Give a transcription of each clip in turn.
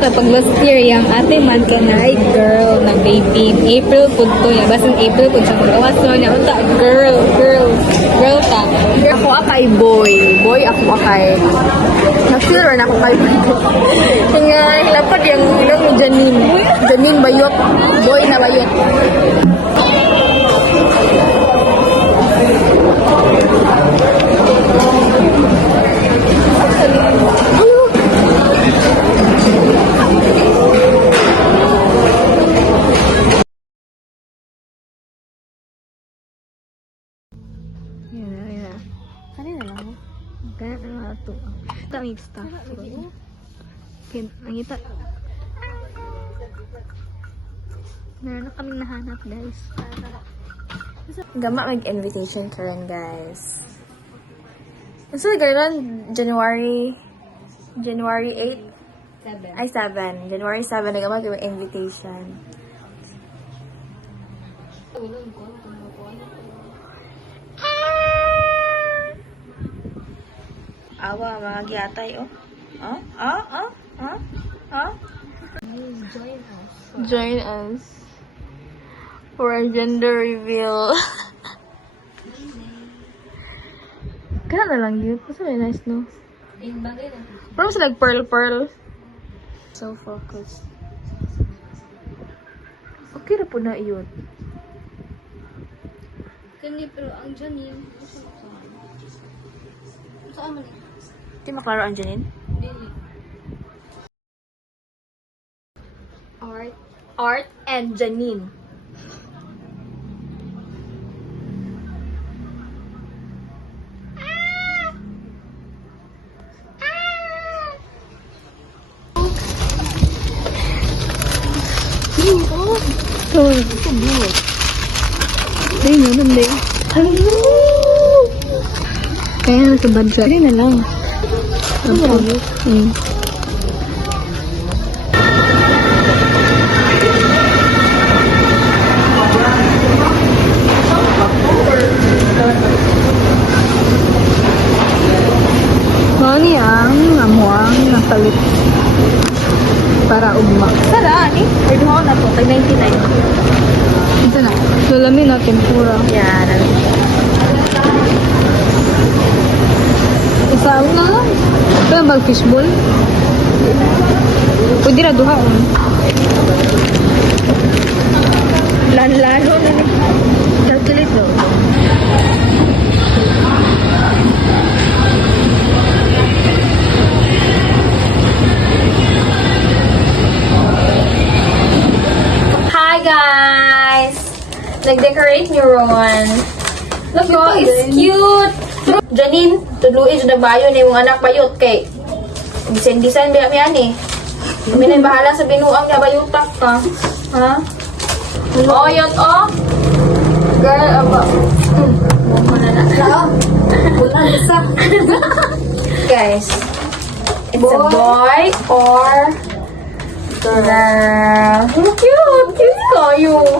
kay pag last year yung ate man ka na ay girl na baby. April po to niya. Basta April po siya magawas so niya. Unta, girl ta. Ako akay boy. Boy ako akay. Nag-silver na ako kay Nga lapad yung ilang ni Janine. Janine bayot. Boy na bayot. Kanina lang. Kaya na ito. Daming stuff. Nangita. Meron na kaming nahanap, guys. Gama mag-invitation ka rin, guys. So, girl, January 8? 7. Ay, 7. January 7, nagama mag-invitation. Awa, mga giyatay, oh. Join us for a gender reveal. Kaya na lang yun. Kasi may nice, no? Parang sila pearl. So focused. Okay na po na yun. Kani, pero ang Janine, saan man Hindi maklaro ang Janine? Art and Janine. Kaya na sa budget. Hindi na lang. Mani ang amuang nasalit para ugma. Sara, ani? Pwede mo na po. Kay 99. Ito na. Lulamin na tempura. Yan. Isa na lang. Ito ang bag fishball. Pwede na duha. Lalo na ni. Calculate no. Hi guys! Nag-decorate ni Ron. Look, oh, it's cute! Janine, tuluin sa nagbayo na yung anak bayot kay design ba yan eh. Kami na yung bahala sa binuang niya, bayutak ka. Ha? Oh, yun, oh! Girl, aba. Mama na na. Wala isa. Guys, it's a boy or girl. Cute! Cute kayo!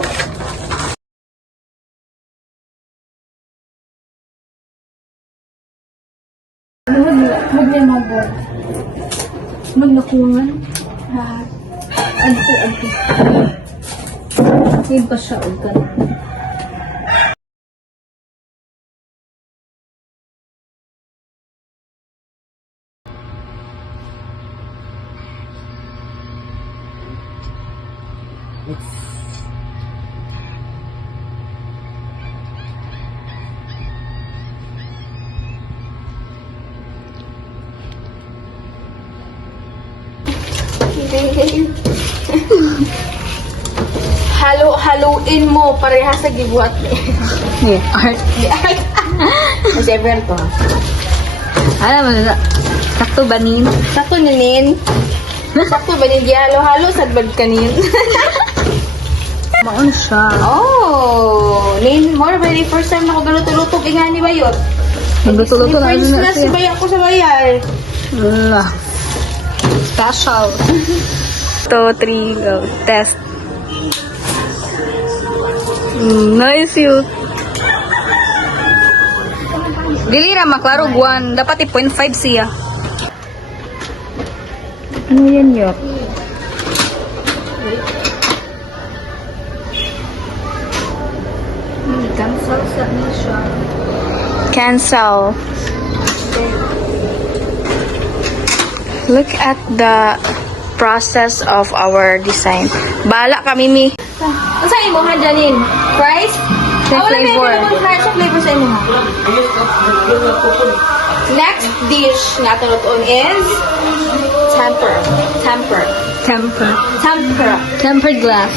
Magnakungan. Adto. Hindi pa siya ugat. Haluin mo pareha sa gibuhat ni Art. Kasi everyone ko. Alam mo na. Sakto ba nin? Sakto ninin. Sakto ba nin? Halo-halo sa bag kanin. Maon siya. Oh, nin more very first time na ako galuto-luto ingani ba yun? Nagluto-luto na First na class siya. bayar ko sa bayar. Wala. Special. 2, 3, go. Test. Nice yun. Dili ra maklaro guwan. Dapat i 0.5 siya. Ano yan yun? Cancel sa siya. Cancel. Look at the process of our design. Bala kami, Mi. Ano sa imo ha, Janine? Fries? The flavor. Fries sa flavor sa imo ha? Next dish nga tunuton is temper. Temper. Temper. Tempura. Tempered glass.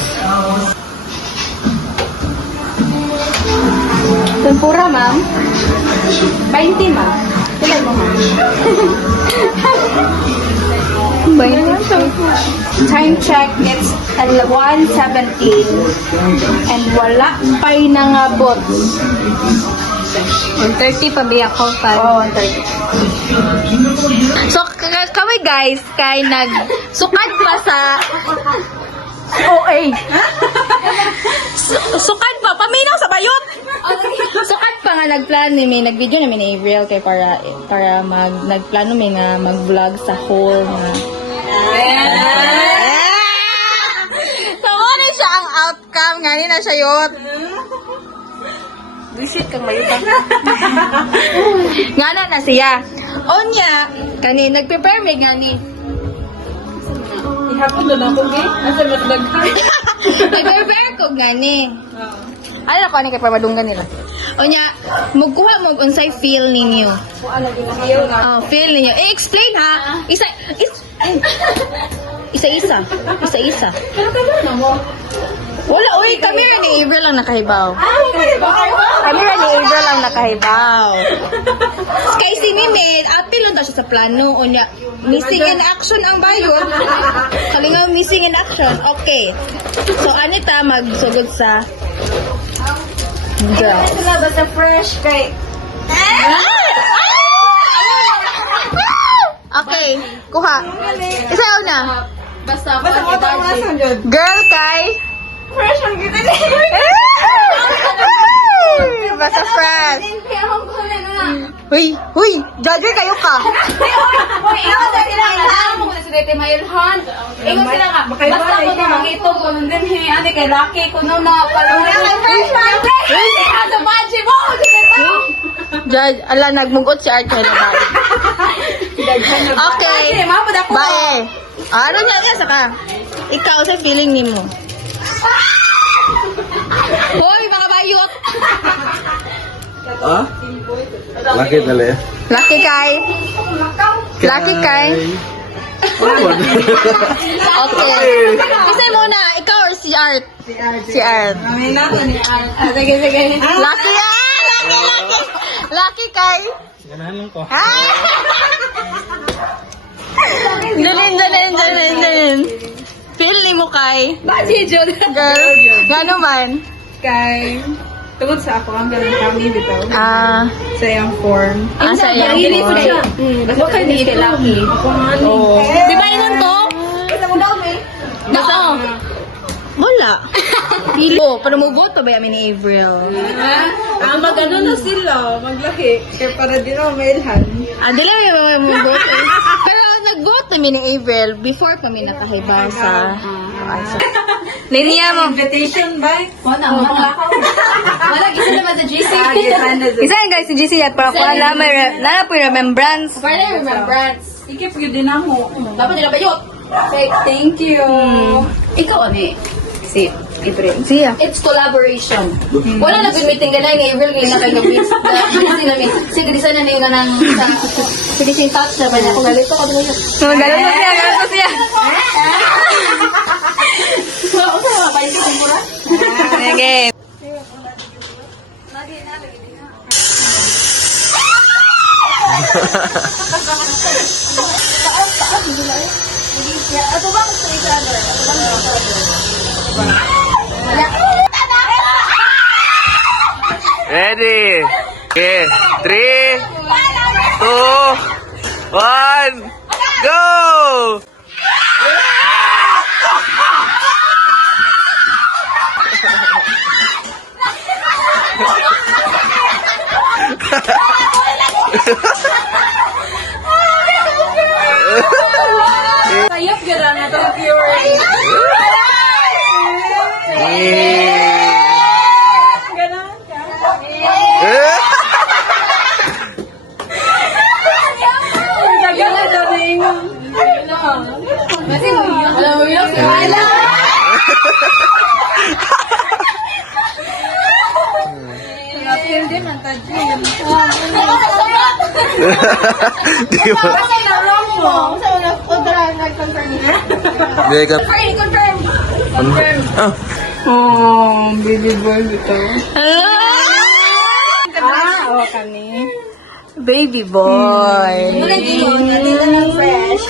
Tempura, ma'am. 20, ma'am. Ilan mo, ma'am? Time check, it's 1:17. And wala pa'y nangabot. 130 pa biya ko pa. Oh, 1:30. So, kami guys, kay nagsukat pa sa OA. Sukat pa, paminaw sa bayot. Sukat pa nga nagplano may nag-video namin ni Avril kay para nagplano may nga mag-vlog sa whole nga. So, ano siya ang outcome nga ni na siya yun. Bullshit kang mayutang. Nga na siya. Onya, kani nag-prepare may gani. Ihapon doon ako, eh. Asa mataghan? Nag-prepare ko gani. Ano ko ani kay pamadunggan nila. Onya, magkuha mo unsay feel ninyo. Ano ginahiyaw na? Oh, feel ninyo. Explain ha. Isa. Isa-isa. Pero kailan na mo? Wala, uy, camera ni Avril lang nakahibaw. Ay, ba kayo? Camera ni Avril lang nakahibaw. Kay si Mimit, apil lang daw siya sa plano. O niya, missing in action ang bayot. Kalingaw, missing in action. Okay. So, anita, magsugod sa girls. Sila ba sa fresh kay... Okay, kuha. Isayaw na. Basta mo ito mga sundod. Girl kay... Fresh ang kita niya. Basta friend. Huy, judge kayo ka. Hoy, ikaw sa sila nga. Alam mo kung si Rete Mayulhan. Ikaw sila nga. Basta mo ito mga ito. Kung nandun ate kay Lucky. Kung nung napalungan. Fresh man. Ikaw sa baji mo. Judge, ala, nagmugot si Art kay Labay. Okay. Bye. Ano niya ka? Ikaw sa feeling ni mo. Hoy, mga bayot. Ah? Laki tali. Lucky kay. Okay. Kasi muna, ikaw or si Art? Si Art. May nasa ni Art. Sige. Lucky Lucky kay. Ganahan lang ko. Dalin. Feel ni mo kay. Baji, Jod. Girl. Gano man? Kay... Tungod sa ako, ang ganang kami bitaw. Sa iyang form. Asa yan? Dili po siya. Basta ka di kay Lucky. Oo. Di ba inon to? Basta mo daw, may. Gusto mo? Wala. Oh, para mo vote pa ba yamin ni Avril? Mag-ano na sila, maglahi. Kaya para di na mailhan. Di lang mo vote eh. Pero nag-vote namin ni Avril before kami nakahibaw sa... Linya mo. Invitation ba? Wala gisa naman sa GC. Isa yan guys, si GC at para kuha na po yung remembrance. Para na remembrance. Ikip yun din ako. Dapat nila bayot. Say, thank you. Ikaw, ani? Si April. Siya. It's collaboration. Wala na meeting ka na yung April ngayon na kayo meet. Namin. Sige, di sana na yung ganang sa finishing touch na ba niya. Kung galito ka doon. So, gano'n to siya. Ano sa mga bayo yung mura? Okay. Ato ba sa each other? Ready? Okay. 3, 2, 1, go! Sayap ganda na ito pure. Ganon ka. Di ba? Kasi na-wrong mo. Sa nag-confirm niya. Di ka. Confirm. Ah. Oh, baby boy ito. Oo kami. Baby boy. Muna dito, nandito ng fresh.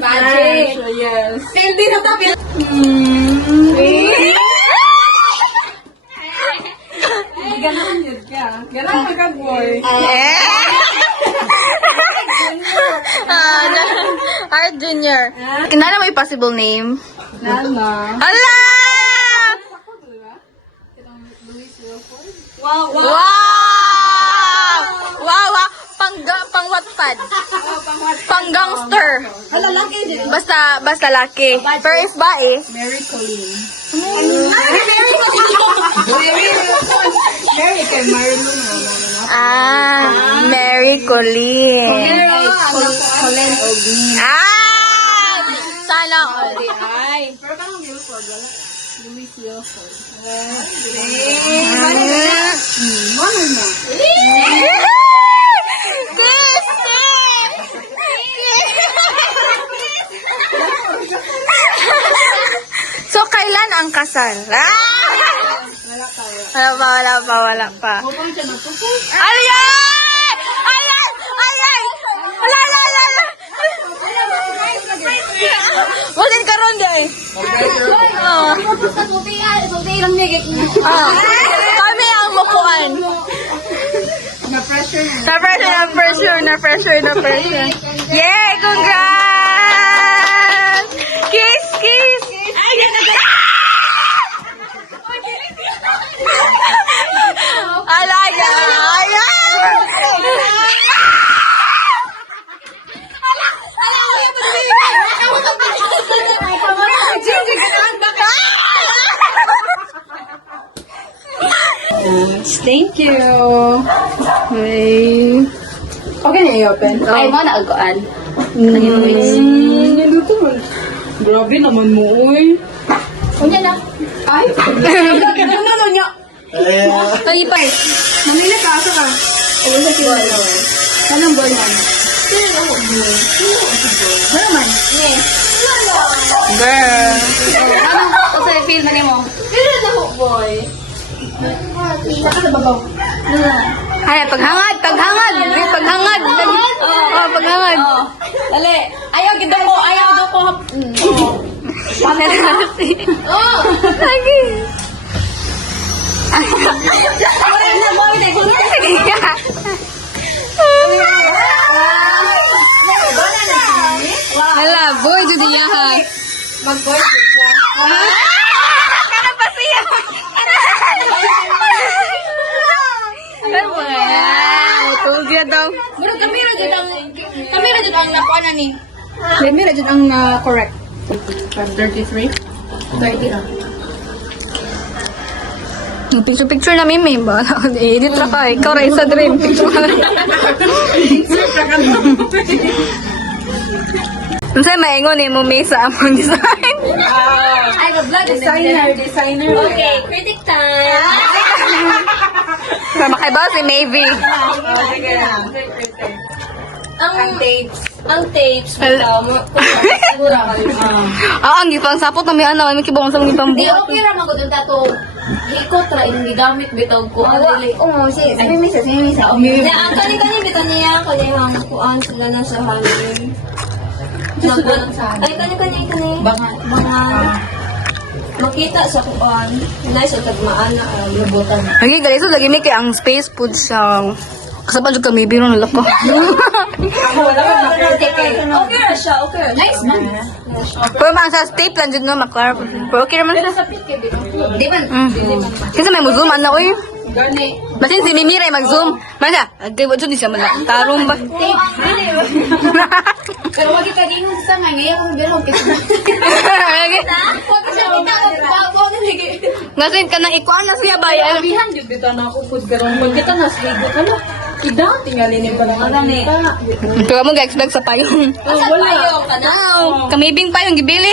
Magic. Yes. Hindi na tapos. Ganahan yun ka. Ganahan ka, boy. Art Junior. Kinala mo yung possible name? Nana. Ala! Wow, wow. Wow! Wow! Pang Wattpad. Pang gangster. Lalaki din. Basta laki. Pero if ba eh. Mary Colleen. Mary kay Marilyn. Mary Colleen. Colleen Ogni. Sana all. Ay. Pero parang beautiful. Luis Yoso. Mano na. So, kailan ang kasal? Wala pa. Upang siya natupo. Ayan! Wala. Wasin ka ron, day. Sulti lang nigit mo. Kami ang mukuan. Na-pressure na. Na pressure. Yay! Congrats! Kiss! Ay, Alaga! Thank you. Okay na i-open. Ay mo na aguan. Niluto mo. Grabe naman mo, uy. Unya na. Ay, ano niya? Ay pa. Mamili ka, asa ka? Ano sa sila? Anong boy man? Ano man? Girl. Ano ko sa feel na mo? Pero na ho, boy. Saka na babaw. Ay, paghangad. Oh, paghangad. Dali. Ayaw do ko. Oh. Lagi. Hala, boy, jud yaha. Mag-boy siya. Kana pa siya. Ano ba yan? Utong siya daw. Pero kamera jud ang nakuha na ni. Kamera jud ang correct. 33? 30 na. Picture na mimi ba? Edit ra ka. Ikaw ra isa dream. Picture ka. Unsay maingon ni mo may sa among design? I'm a blood designer. Okay, critic time. Sama kay ba si Navy? Ang tapes. Sigura ka rin. Ang gipang sapot na may ana, may kibong sa mga pang Di okay ra magud ang tato. Hikot ra imong gigamit bitaw ko. Dili. si Misa. Na ang kani bitaw niya kanihang kuan sila na sa hangin. Ay kani. Bangan. Makita sa kuan. Nice at maana lubutan. Lagi guys, lagi ni kay ang space food siya. Kasaban jud kami biro na lako. Okay ra siya. Nice man. Pero man sa tape lang jud no maklar. Pero okay naman. Sa picture bitaw. Di man. Kasi may mo zoom ana oy. Gani. Basin si Mimi ray mag-zoom. Man siya, agay mo jud siya man tarong ba. Pero wag ka din sa nga ngayon ko biro kasi. Lagi. Wag siya kita bago na lagi. Ngasin ka nang ikuan na siya ba? Abihan jud bitaw na ako pud karon pag kita nas higo ka na. Ida tingali ni pa nang ani. Pero mo ga-expect sa payong. Wala ka na. Kamibing pa yung gibili.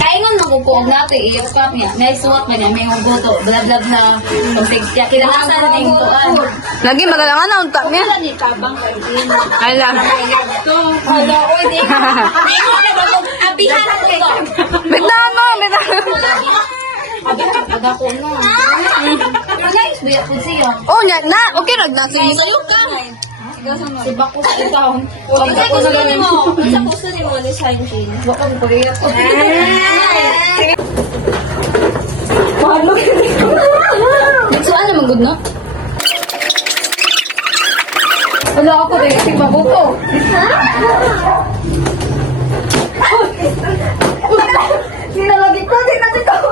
Kaingon mo ko puog natin, i-up niya. May suwat man niya, may hugoto, blab-blab na pagsigtya. Kinakasan na yung tuan. Lagi magalangan na unta niya. Wala ni tabang kayo. Ay lang. Ito. Hala, oy, di. Ikaw na ba? Abihan ako ito. Biglaan mo, biglaan. Ada ko na. Guys, biya po siya. Oh, nya na. Okay, nagdasing. Sayo ka. Si Bako sa ikaw. Sa gusto ni mo. Sa gusto ni mo ni Shine Shin. Baka mo pagayap ko. Nagsuan naman good no? Wala ako rin. Tignan ko ko. Sinalagi ko. Sinalagi ko.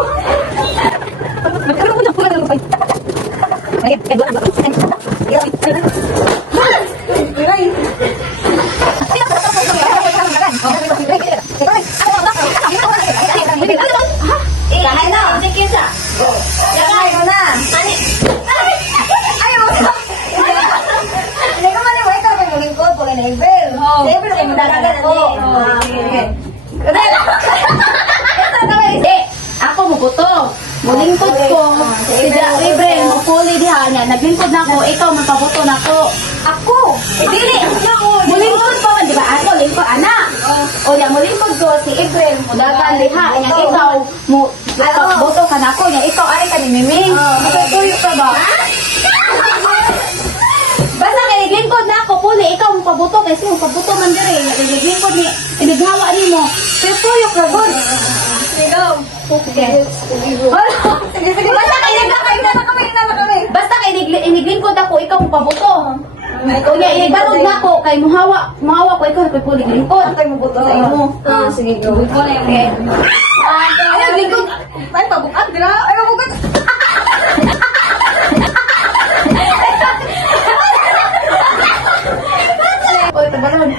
Kahay na. Sige sa. Kahay mo na. Ayaw. Hindi ko mali. Wait, ako yung lingkod. Pag na-ibel. Siyempre, kayo madagagan ako. Hindi. Ako mubuto. Mulingkod ko. Sida libre. Mupuli diha niya. Naglingkod na ako. Ikaw magpabuto na ako. Ako? Dili. Mulingkod pa man. Diba ako? Lingkod anak. O niya mulingkod ko. Si Ibrahim. Mudagan diha. Yang ikaw. Buto ka na ako. Yang ikaw. Ari ka ni Miming. Tuyo ka ba? Basta kay naglingkod na ako. Puli. Ikaw magpabuto. Kasi magpabuto man dire. Naglingkod ni. Inighawa ni mo. Pero tuyo ka good. Ikaw. Okay. Sige, sige. Basta kay Basta kay iniglingkod ako, ikaw mo pabuto. O niya, inibalog na ako, kay muhawa ko, ikaw kay pulig lingkod. Kay mubuto sa imo. Sige, gawin ko na yun. Ay, lingkod. Ay, pabukat, dira. Ay, pabukat. Oy, tabalon.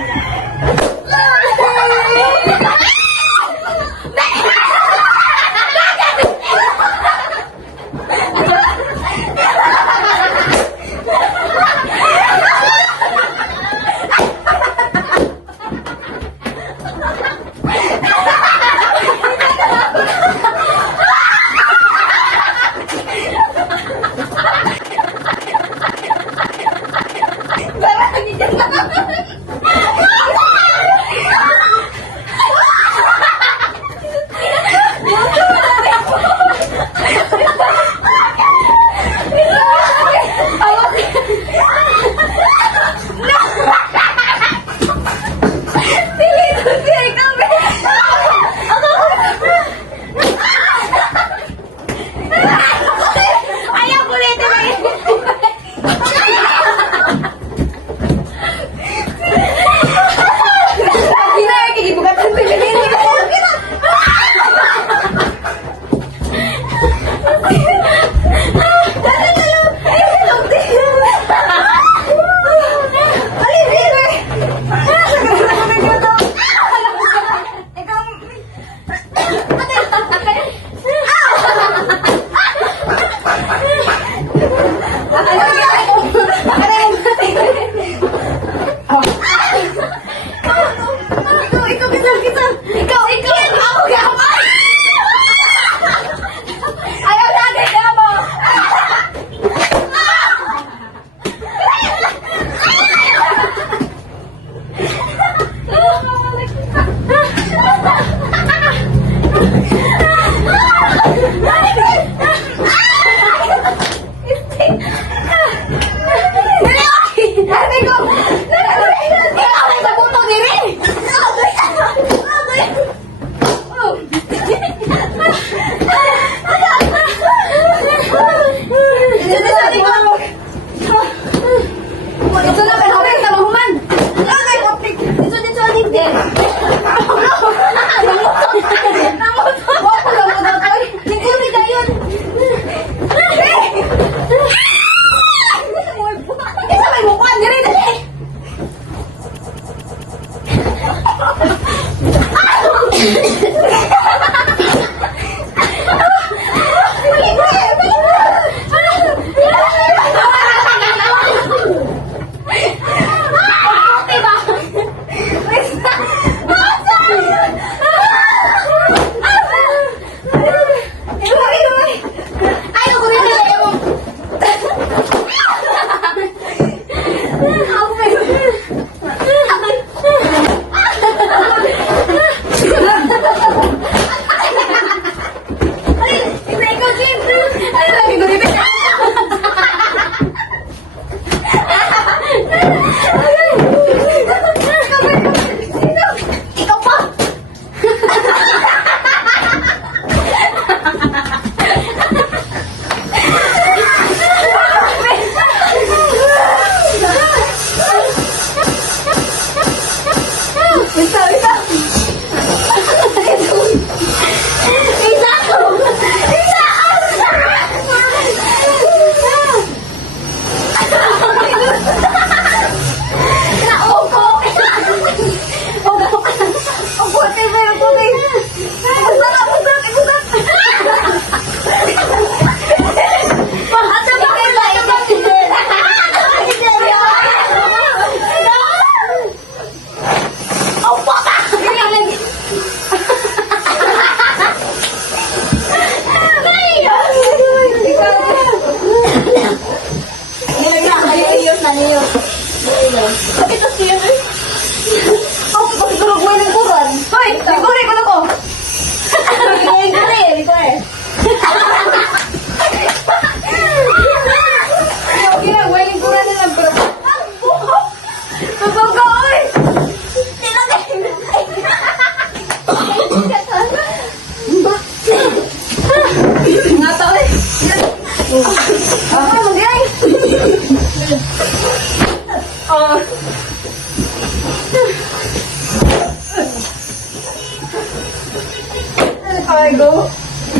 Ay, go.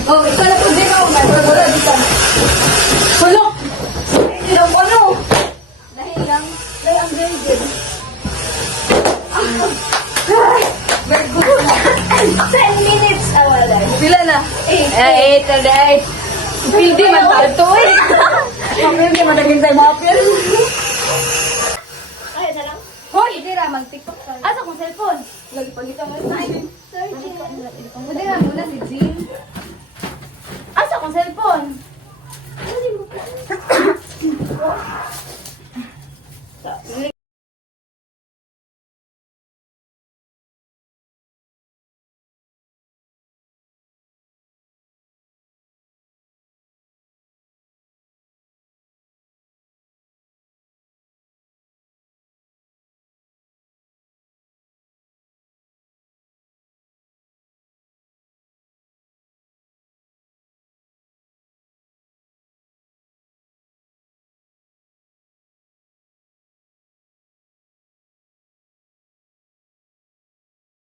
Oh, ikaw na po din ako. Wala dito. Hulok! Hindi lang po, ano? Dahil lang ang very good. Very good. 10 minutes. Wala. Pila na? 8 na dahil. Pildi man tayo eh. Pildi man naging tayo mapil. Ay, na lang. Hoy! Hindi ra, mag-tiktok ka. Asa kong cellphone? Lagi pagita mo. Ay, searching. Hindi